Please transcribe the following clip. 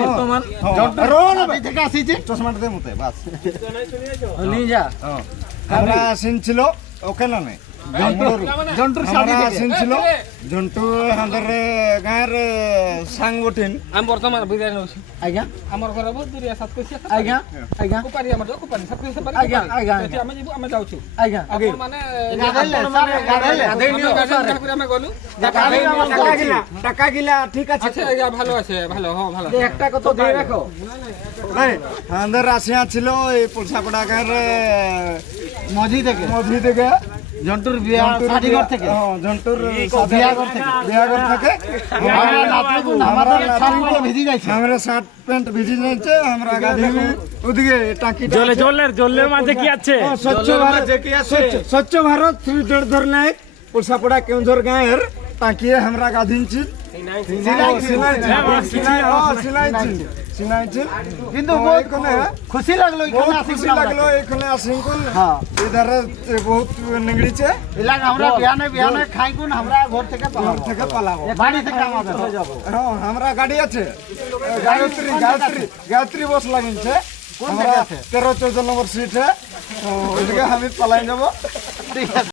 বর্তমান থেকে আসিছি চশমাটাতে মতে বাস নিয়ে যা আমরা আসিনছিল ওখানে না জন্টুর সাথে আসিনছিল জন্টু আমাদের গাঁয়ের সাং বটিন আমি বর্তমান বিদায় নছি আজ্ঞা আমার ঘর বহুত দূরিয়া সাত কইছে আজ্ঞা আজ্ঞা কুপারি আমার কুপারি সাত কইছে পারি আজ্ঞা, আজ্ঞা, সেটি আমি যাবো আমি যাউছি আজ্ঞা আপন মানে গাধাইলে আমি গলু টাকা গিলা ঠিক আছে আচ্ছা আজ্ঞা ভালো আছে ভালো হ্যাঁ ভালো একটা কত দিয়ে রাখো আমাদের আসিয়া ছিল এই পুলসাপড়া গাঁয়ের মজি থেকে জন্টুর বিয়া শাদিঘর থেকে জন্টুর বিয়াঘর থেকে আমাদের শাড়িগুলো ভিজে যাচ্ছে আমরা শার্ট প্যান্ট ভিজে যাচ্ছে আমরা গাড়ি ওদিকে টাকি জলের মাঝে কি আছে স্বচ্ছ ভারত ধরলে পুলসাপড়া কেউঝর গাঁয়ের টাকিয়ে আমরা গাধিনছি কিন্তু খুশি লাগলো খুশি লাগলো এখানে আসিনকুন ইধার বহুত নিগড়িছে এলাকা আমরা বিয়ানে খাইকুন আমরা ঘর থেকে পালাবো বাড়ি থেকে আমাদের হয়ে যাবো হ্যাঁ আমরা গাড়ি আছে গায়ত্রী বস লাগিনছে 13-14 নম্বর সিট ওইদিকে আমি পালাই যাবো ঠিক আছে